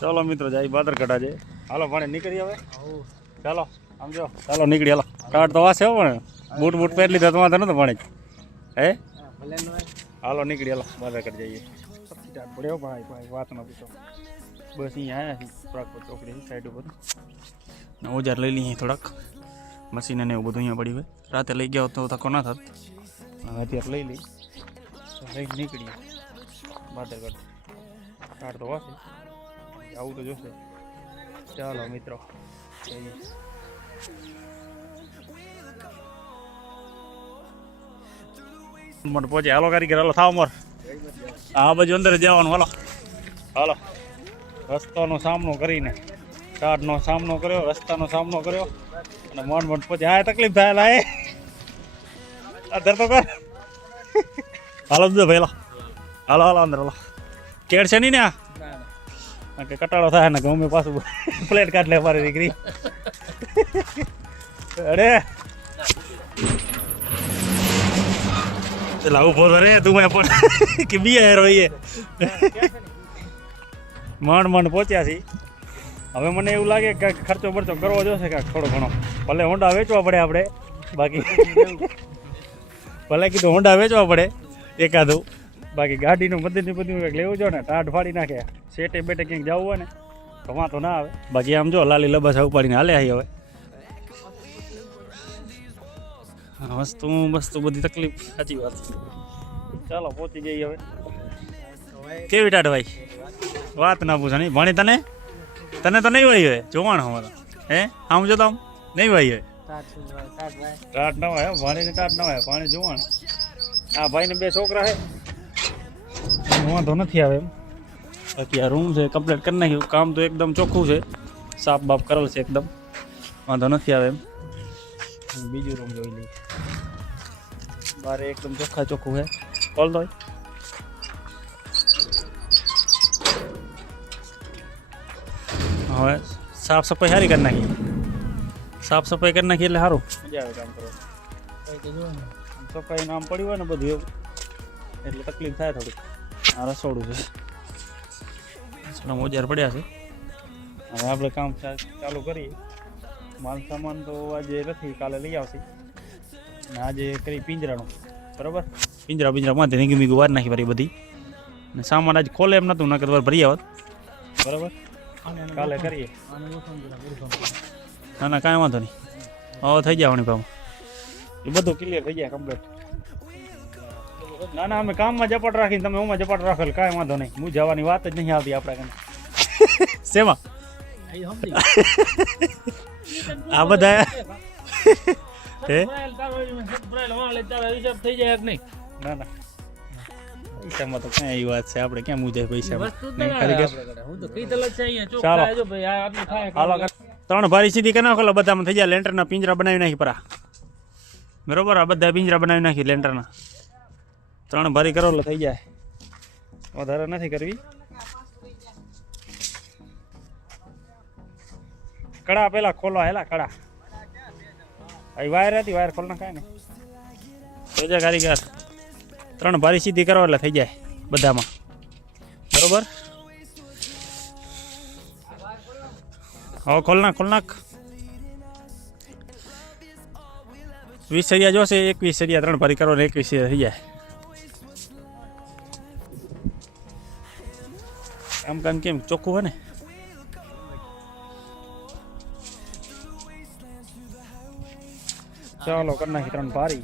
ચાલો મિત્રો, જાય બાદર કટા છે હાલો ભણે નીકળી હવે. ચાલો, આમ જો. ચાલો, નીકળી, હાલો. કાર્ડ તો વાસે હો, પણ બૂટ બૂટ પહેરી લીધા તમારે તો નતો ભણે હે? હાલો, નીકળી, હાલો બાદર કટ જઈએ. ટાટ પડ્યો ભાઈ ભાઈ વાત ન પૂછો. બસ અહીંયા આવ્યા છીએ પ્રાગપુર ચોકડી સાઈડ ઉપર. ને ઓજાર લઈ લઈએ થોડાક. મશીન ને એવું બધું અહીંયા પડ્યું હોય રાતે લઈ ગયા હોત તો ધક્કો ના થાત. હવે અત્યારે લઈ લઈ લઈને નીકળીએ. બાદરગઢ કાર તો વાસે. આવું તો જોશે. ચાલો મિત્રો. મન પહોંચે. હાલો કારીગર, હાલો, થાવ મોર આ બાજુ અંદર જવાનું, હાલો. હાલો. રસ્તાનો સામનો કરીને ટાઢનો સામનો કર્યો, રસ્તાનો સામનો કર્યો. અને મન મન પહોંચે. હા તકલીફ થાય લા એ આ ધરતો કર. હાલો દીધો ભાઈ હાલો હાલો, અંદર, હાલો. કેડ છે નહીં ને આ? કારણ કે કટાળો થાય ને ગમે પાછું પ્લેટ કાઢ લે મારી દીકરી. અરે. પેલા ઊભો તો રે તું પણ કે બી હેરો એ. માંડ માંડ પહોંચ્યા છી હવે મને એવું લાગે કે ખર્ચો બરચો કરવો જોશે કાંઈક થોડો ઘણો. ભલે હોન્ડા વેચવા પડે આપણે, બાકી. ભલે કીધું હોન્ડા વેચવા પડે, એકાદું. બાકી ગાડીનું બધીનું બધું કંઈક લેવું જો ને ટાઢ ફાડી નાખે. સેટે બેટે ક્યાંક જવું હોય ને તો વાંધો ના આવે. બાકી આમ જો લાલી લબાસા ઉપાડીને હાલે આવી હવે. હા, વસ્તુ વસ્તુ બધી તકલીફ સાચી વાત. ચાલો પહોંચી જઈએ હવે. કેવી ટાઢ ભાઈ? વાત ના પૂછો નહીં. ભણી તને? તને તો નહીં વહી હોય. જોવાણ હવે હે? આમ જો તો આમ. નહીં વહી હોય. ટાટ ના હોય ભણીને ટાટ ના હોય. પાણી જોવાણ આ ભાઈને બે છોકરા છે. એનો વાંધો નથી આવે એમ. બાકી આ રૂમ છે કમ્પ્લીટ કરી નાખ્યું કામ તો એકદમ ચોખ્ખું છે. સાફ બાફ કરેલ છે એકદમ. વાંધો નથી આવે એમ. બીજું રૂમ જોઈ લઈએ બારે એકદમ ચોખ્ખા ચોખ્ખું છે. કોલ તો. હવે સાફ સફાઈ સારી કરી નાખી. સાફ સફાઈ કરી નાખી એટલે સારું. મજા આવે કામ કરવાનું. સફાઈ નામ પડ્યું હોય ને બધું એવું. એટલે તકલીફ થાય થોડી આ રસોડું છે. થોડા ઓજાર પડ્યા છે. હવે આપણે કામ ચાલુ કરીએ. માલ સામાન તો આજે નથી કાલે લઈ આવશે. અને આજે કરી પિંજરાનું. બરાબર? પિંજરા પિંજરા માથે રીંગી મીગું વાર નાખી ભરી બધી. ને સામાન આજે ખોલે એમ નતું નાખે ભરી આવત. બરાબર? કાલે કરીએ. ના ના કાંઈ વાંધો નહીં. હવે થઈ જવાની પામ એ બધું ક્લિયર થઈ જાય કમ્પ્લીટ ના ના અમે કામમાં ઝપાટ રાખીને તમે ઓમાં ઝપાટ રાખેલ કાંઈ વાંધો નહીં. હું જવાની વાત જ નહીં આવતી આપણા કને શેમાં? આ બધા હે. ના ના પૈસામાં તો વાત છે આપણે ક્યાં મુજાય પૈસામાં. ત્રણ ભારી સીધી નાખો બધામાં થઈ જાય. લેન્ટરના પિંજરા બનાવી નાખી પરા. બરોબર? આ બધા પિંજરા બનાવી નાખી લેન્ટરના. ત્રણ ભારી કરો એટલે થઈ જાય. વધારે નથી કરવી. કડા પેલા ખોલો, હેલા કડા. અહીં વાયર હતી, વાયર ખોલ નાખાય ને. થઈ જાય કારીગર. ત્રણ ભારી સીધી કરો એટલે થઈ જાય બધામાં. બરોબર? હવે ખોલ નાખ ખોલ નાખ. વીસ સરિયા જોશે, એકવીસ સરિયા ત્રણ ભારી કરો ને એકવીસ સરિયા થઈ જાય. કામ કે કેમ? ચોખ્ખું હોય ને? ચાલો કરી નાખી ત્રણ ભારી.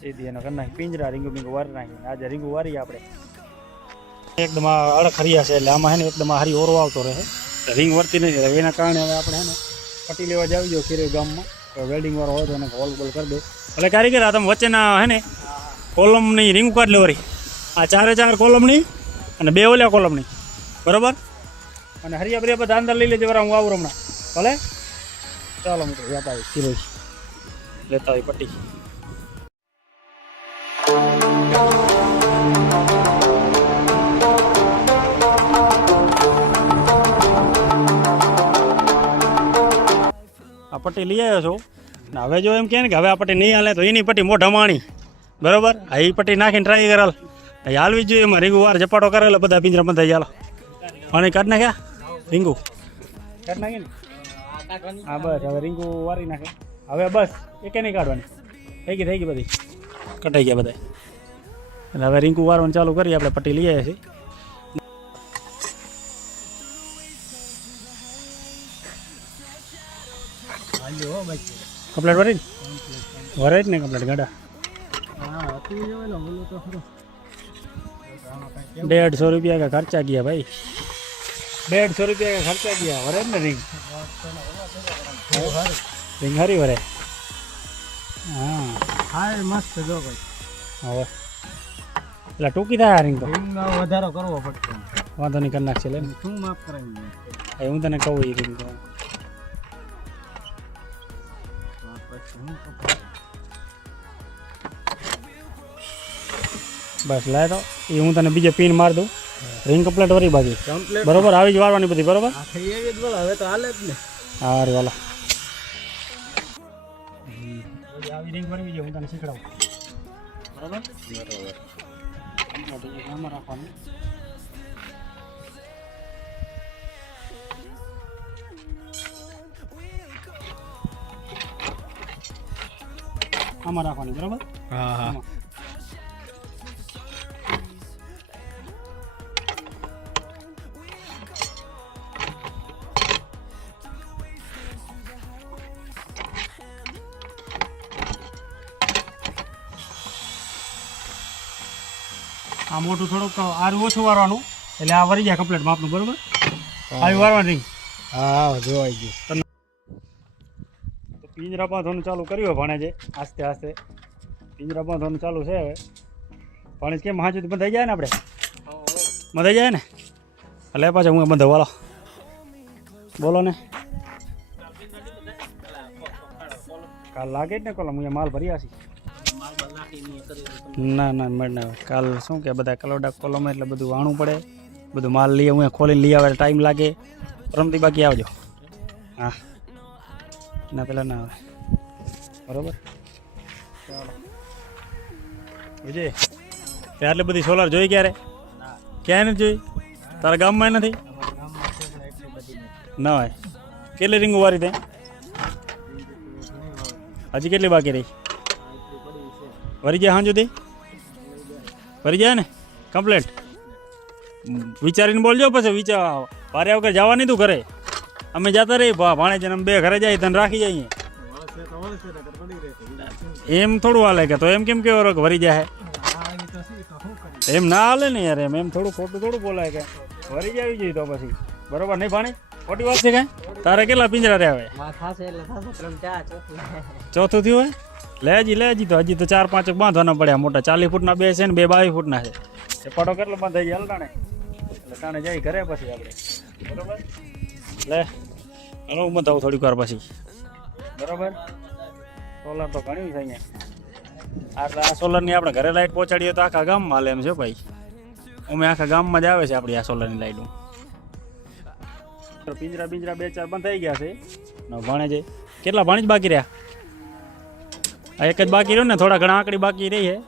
સીધી એનો કરી નાખી. પિંજરા રીંગુ બીંગુ વારી નાખી. આજે રીંગુ વારી આપણે. એકદમ અડક હરિયા છે એટલે આમાં હે ને એકદમ હારી ઓરો આવતો રહે. રીંગ વર્તી નથી રહે એના કારણે હવે આપણે હે ને પટી લેવા જાવી જો ખીરે ગામમાં. વેલ્ડિંગ વાળો હોય તો એને હોલ બોલ કરી દે. એટલે કારીગર આ તમે વચ્ચેના હે ને કોલમની રીંગ કાઢ લેવારી આ ચારે ચાર કોલમની અને બે ઓલ્યા કોલમની. બરોબર? અને હરિયા બરિયા બધા અંદર લઈ લેજો હું આવું હમણાં ભલે? ચાલો મિત્રો આવી ખીરોઈ લેતા આવી પટ્ટી. આ પટ્ટી લઈ આવ્યો છું? ને હવે જો એમ કહે ને કે હવે આ પટ્ટી નહીં હાલે તો એની પટ્ટી મોઢા માણી. બરોબર? આ એ પટ્ટી નાખીને ટ્રાય કરાલ. હાલવી જોઈએ, એમાં રીંગુ વાર ઝપાટો કરેલો, બધા પિંજરા બંધાઈ ચાલો પાણી કાઢ નાખ્યા રીંગુ કાઢ નાખી ને હા બસ હવે રીંગુ વારી નાખે હવે બસ એકે નહીં કાઢવાની થઈ ગઈ થઈ ગઈ બધી કટાઈ ગયા બધા એટલે હવે રીંગુ વારવાનું ચાલુ કરીએ આપણે પટ્ટી લઈ આવ્યા છીએ કમ્પ્લેટ વરી વરે જ ને કમ્પ્લેટ ગાડા डेढ़ रुपया का खर्चा किया भाई डेढ़ सौ रुपया का खर्चा किया वरे ने रिंग रिंग हरी वरे હા હા મસ્ત જો ભાઈ હવે એટલે ટૂંકી થાય આ રિંગ તો રિંગમાં વધારો કરવો પડશે વાંધો નહીં કરી નાખશે લે ને. શું માફ કરાવી એ હું તને કહું એ રિંગ તો બસ લાય તો એ હું તને બીજે પિન માર દઉં રિંગ કમ્પ્લેટ વરી બાકી. કમ્પ્લેટ બરોબર? આવી જ વાળવાની બધી બરોબર? એવી જ બોલો હવે તો હાલે જ ને. હા રે વાલા. આવી રિંગ ભરવી છે હું તને શીખડાવું બરોબર? બરોબર. આમાં રાખવાનું. આમાં રાખવાની બરોબર? હા હા. આ મોટું થોડુંક આરું ઓછું વારવાનું. એટલે આ વરી જાય કમ્પ્લીટ માપનું બરોબર? આવી વારવાની નહીં હા જોવાઈ ગયું. તો પિંજરા બાંધવાનું ચાલુ કર્યું ભાણે છે આસ્તે આસ્તે. પિંજરા બાંધવાનું ચાલુ છે હવે. ભાણે કેમ હાજુ બંધાઈ જાય ને આપણે? બંધાઈ જાય ને? એટલે પાછા હું બંધાવ. વાલો બોલો ને. કાલ લાગે જ ને કોલમ હું માલ ભરી આસી. ના ના મેળ ના આવે. કાલ શું કે બધા કલોડા કોલમ એટલે બધું વાણવું પડે. બધું માલ લઈએ હું ખોલીને લઈ આવે ટાઈમ લાગે. રમતી બાકી આવજો. હા. ના પેલા ના આવે. બરોબર? ચાલો. વિજય તે આટલી બધી સોલાર જોઈ ક્યારે? ક્યાંય નથી જોઈ? તારા ગામમાં નથી? ના હોય. કેટલી રીંગો વારી તે? હજી કેટલી બાકી રહી? વરી જાય હા સુધી વરી જાય ને? કમ્પ્લેટ. વિચારીને બોલજો પછી, વિચાર ભારે વગર જવા નહીં તું ઘરે. અમે જતા રહી ભાણે જન બે ઘરે જાય તને રાખી જઈએ. એમ થોડું હાલે કે, તો એમ કેમ કેવો કે વરી જાય? એમ ના હાલે ને યાર, એમ એમ થોડું ખોટું થોડું બોલાય કે. વરી જાવી જોઈએ તો પછી. બરોબર નહીં, ભાણી? ખોટી વાત છે કાંઈ? તારે કેટલા પિંજરા રહ્યા ચાર ચોથું. થયું હોય? લેજી લે હજી તો હજી તો ચાર પાંચ બાંધવાના પડ્યા મોટા. ચાલીસ ફૂટના બે છે ને બે બાવીસ ફૂટના છે. એ પાટો કેટલો બાંધાઈ તાણે એટલે તાણે જઈ ઘરે પછી આપણે. બરોબર? લે હાલો હું બંધાવું થોડીક વાર પછી. બરોબર? સોલર તો ઘણી છે અહીંયા. આટલા આ સોલરની આપણે ઘરે લાઇટ પહોંચાડીએ તો આખા ગામમાં હાલે એમ છે ભાઈ. અમે આખા ગામમાં જ આવે છે આપણી આ સોલરની લાઈટો પિંજરા પિંજરા બે ચાર બંધ થઈ ગયા છે. ને ભાણે છે કેટલા ભાણે જ બાકી રહ્યા? આ એક જ બાકી રહ્યું ને, થોડા ઘણા આંકડી બાકી રહી છે.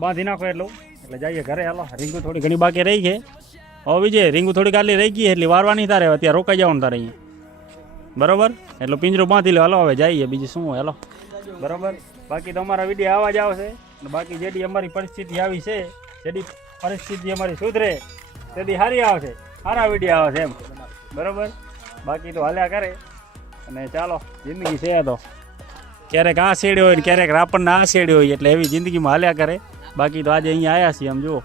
બાંધી નાખો એટલું. એટલે જઈએ ઘરે, હાલો. રીંગુ થોડી ઘણી બાકી રહી છે. હવે બીજે રીંગુ થોડી કાલી રહી ગઈ એટલે વારવાની તારે, હવે ત્યાં રોકાઈ જવાનું તારે અહીંયા. બરોબર? એટલે પિંજરો બાંધી લો. હાલો, હવે જઈએ. બીજું શું હોય? હાલો. બરોબર? બાકી તો અમારા વીડિયો આવા જ આવશે. અને બાકી જેડી અમારી પરિસ્થિતિ આવી છે, જેડી પરિસ્થિતિ અમારી સુધરે તેદી સારી આવશે. સારા વીડિયો આવે છે એમ. બરોબર? બાકી તો હાલ્યા કરે. અને ચાલો, જિંદગી છે તો. ક્યારેક આ શેડ્યો હોય ને ક્યારેક આપણને આ શેડ્યો હોય એટલે એવી જિંદગીમાં હાલ્યા કરે. બાકી તો આજે અહીંયા આવ્યા છીએ આમ જુઓ.